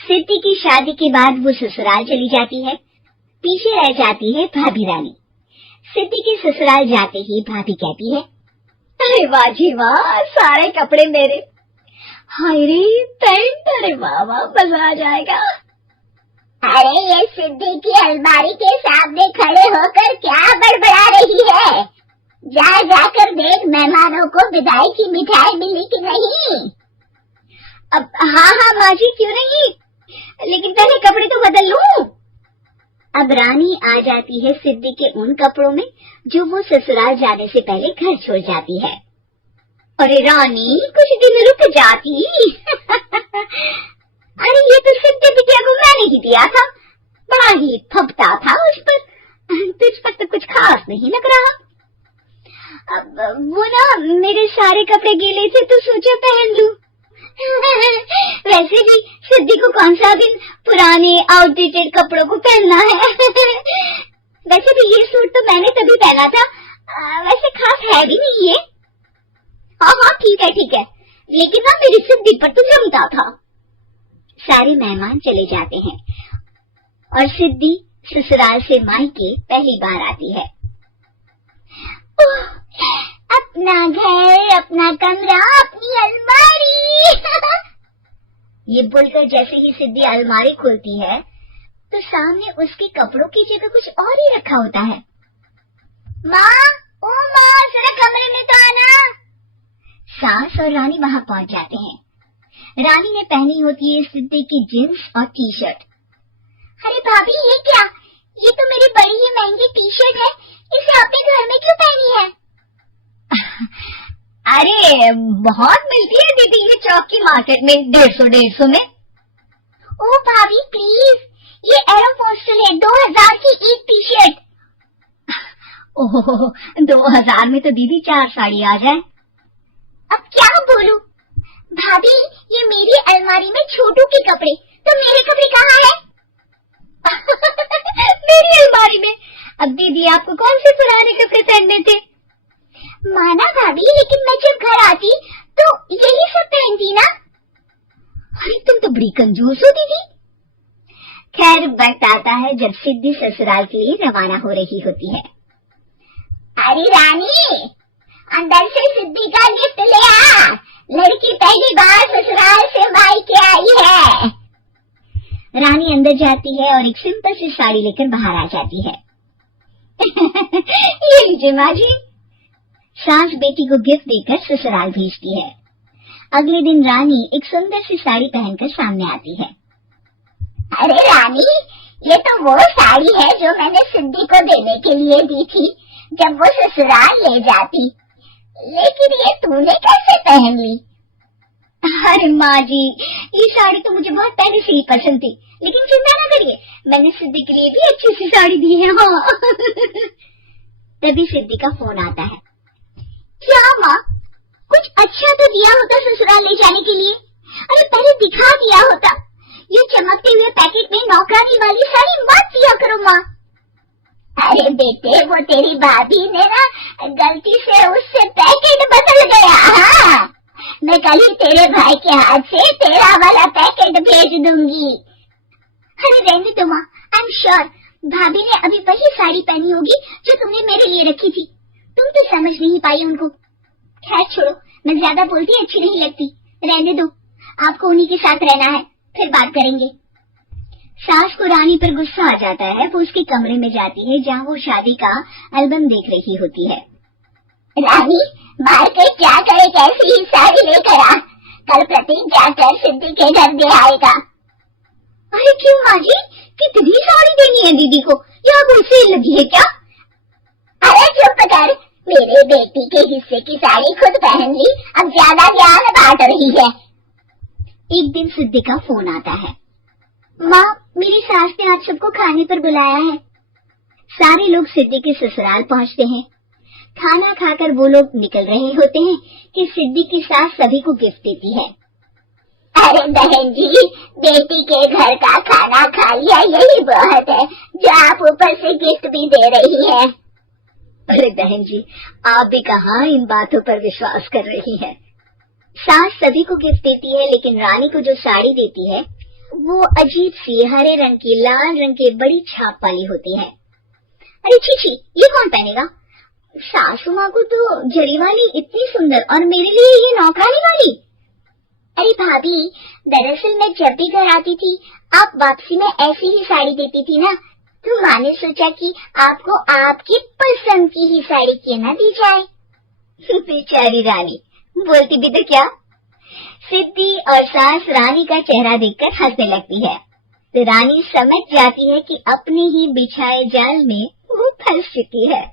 सिद्धि की शादी के बाद वो ससुराल चली जाती है। पीछे रह जाती है भाभी रानी। सिद्धि के ससुराल जाते ही भाभी कहती है, अरे वाह जी वाह, सारे कपड़े मेरे। हाय रे पैंट, अरे वाह वाह, मजा आ जाएगा। अरे ये सिद्धि की अलमारी के सामने खड़े होकर क्या बड़बड़ा रही है? जा जाकर देख मेहमानों को विदाई की मिठाई मिली कि नहीं। अब हाँ माँ जी, क्यों नहीं, लेकिन पहले कपड़े तो बदल लूं। अब रानी आ जाती है सिद्धि के उन कपड़ों में जो वो ससुराल जाने से पहले घर छोड़ जाती है। अरे रानी, कुछ दिन रुक जाती। अरे ये तो सिद्धि बिटिया को मैंने ही दिया था, बड़ा ही थपता था उस पर, तुझ पर तो कुछ खास नहीं लग रहा। अब वो ना मेरे सारे कपड़े गीले थे तो सोचा पहन लूं। वैसे भी सिद्धि को कौन सा दिन पुराने आउटडेटेड कपड़ों को पहनना है। वैसे भी ये सूट तो मैंने तभी पहना था, वैसे खास है भी नहीं ये। हाँ ठीक है, लेकिन ना मेरी सिद्धि पर तो जमता था। सारे मेहमान चले जाते हैं और सिद्धि ससुराल से मायके पहली बार आती है। अपना घर, अपना कमरा, अपनी अलमारी। ये बोलकर जैसे ही सिद्धि अलमारी खोलती है तो सामने उसके कपड़ों की जगह कुछ और ही रखा होता है। माँ, ओ माँ, जरा कमरे में तो आना। सास और रानी वहां पहुंच जाते हैं। रानी ने पहनी होती है सिद्धि की जींस और टी शर्ट। अरे भाभी, ये क्या? ये तो मेरी बड़ी ही महंगी टी शर्ट है, इसे अपने घर में क्यों पहनी है? अरे बहुत मिलती है दीदी ये चौक की मार्केट में, 150 में। ओ भाभी प्लीज, ये एरोफॉस्टल है, 2000 की एक टी शर्ट। ओह, 2000 में तो दीदी 4 साड़ी आ जाए। अब क्या बोलूं? भाभी, ये मेरी अलमारी में छोटू के कपड़े, तो मेरे कपड़े कहाँ है? मेरी अलमारी में? अब दीदी आपको कौन से पुराने कपड़े पहनने थे? माना भाभी, लेकिन मैं जब घर आती तो यही सब पहनती ना। अरे तुम तो बड़ी कंजूस हो दीदी। खैर, वक्त आता है जब सिद्धि ससुराल के लिए रवाना हो रही होती है। अरे रानी, अंदर से सिद्धि का गिफ्ट ले आ, लड़की पहली बार ससुराल से मायके आई है। रानी अंदर जाती है और एक सिंपल सी साड़ी लेकर बाहर आ जाती है। ये लीजिए माँ जी। सास बेटी को गिफ्ट देकर ससुराल भेजती है। अगले दिन रानी एक सुंदर सी साड़ी पहनकर सामने आती है। अरे रानी, ये तो वो साड़ी है जो मैंने सिद्धि को देने के लिए दी थी जब वो ससुराल ले जाती, लेकिन ये तूने कैसे पहन ली? अरे माँ जी, ये साड़ी तो मुझे बहुत पहले से ही पसंद थी, लेकिन चिंता न करिए, मैंने सिद्धि के लिए भी अच्छी सी साड़ी दी है। हाँ। तभी सिद्धि का फोन आता है। क्या माँ, कुछ अच्छा तो दिया होता ससुराल ले जाने के लिए, अरे पहले दिखा दिया होता। ये चमकते हुए पैकेट में नौकरानी वाली साड़ी मत दिया करो माँ। अरे बेटे, वो तेरी भाभी ने ना गलती से उससे पैकेट बदल गया। हाँ, मैं कल ही तेरे भाई के हाथ से तेरा वाला पैकेट भेज दूंगी। अरे रहने दो माँ, आई एम श्योर भाभी ने अभी वही साड़ी पहनी होगी जो तुमने मेरे लिए रखी थी, तुम तो समझ नहीं पाई उनको। खैर छोड़ो, मैं ज्यादा बोलती अच्छी नहीं लगती, रहने दो, आपको उन्हीं के साथ रहना है, फिर बात करेंगे। सास को रानी पर गुस्सा आ जाता है। वो उसके कमरे में जाती है जहाँ वो शादी का एल्बम देख रही होती है। रानी, मार कर क्या करे, कैसी ही साड़ी लेकर आ, कल प्रतीक जाकर सिद्धि के घर दे आएगा। अरे क्यों माँ जी, कितनी साड़ी देनी है दीदी को, या कोई सेल लगी है क्या? अरे चुप कर, मेरे बेटी के हिस्से की साड़ी खुद पहन ली, अब ज्यादा ज्ञान बांट रही है। एक दिन सिद्धि का फोन आता है। माँ, मेरी सास ने आज सबको खाने पर बुलाया है। सारे लोग सिद्धि के ससुराल पहुँचते हैं। खाना खाकर वो लोग निकल रहे होते हैं कि सिद्धि की सास सभी को गिफ्ट देती है। अरे बहन जी, बेटी के घर का खाना खा लिया, यही बहुत है, जो आप ऊपर से गिफ्ट भी दे रही है। अरे बहन जी, आप भी कहाँ इन बातों पर विश्वास कर रही हैं। सास सभी को गिफ्ट देती है, लेकिन रानी को जो साड़ी देती है वो अजीब सी हरे रंग की लाल रंग की बड़ी छाप वाली होती है। अरे छी, ये कौन पहनेगा? सासू माँ को तो जरी वाली इतनी सुंदर, और मेरे लिए ये नौकरानी वाली। अरे भाभी, दरअसल मैं जब भी घर आती थी आप वापसी में ऐसी ही साड़ी देती थी ना, तो माँ ने सोचा कि आपको आपकी पसंद की ही साड़ी क्यों ना दी जाए। बेचारी रानी, बोलती भी तो क्या। सिद्धि और सास रानी का चेहरा देखकर हंसने लगती है, तो रानी समझ जाती है कि अपने ही बिछाए जाल में वो फंस चुकी है।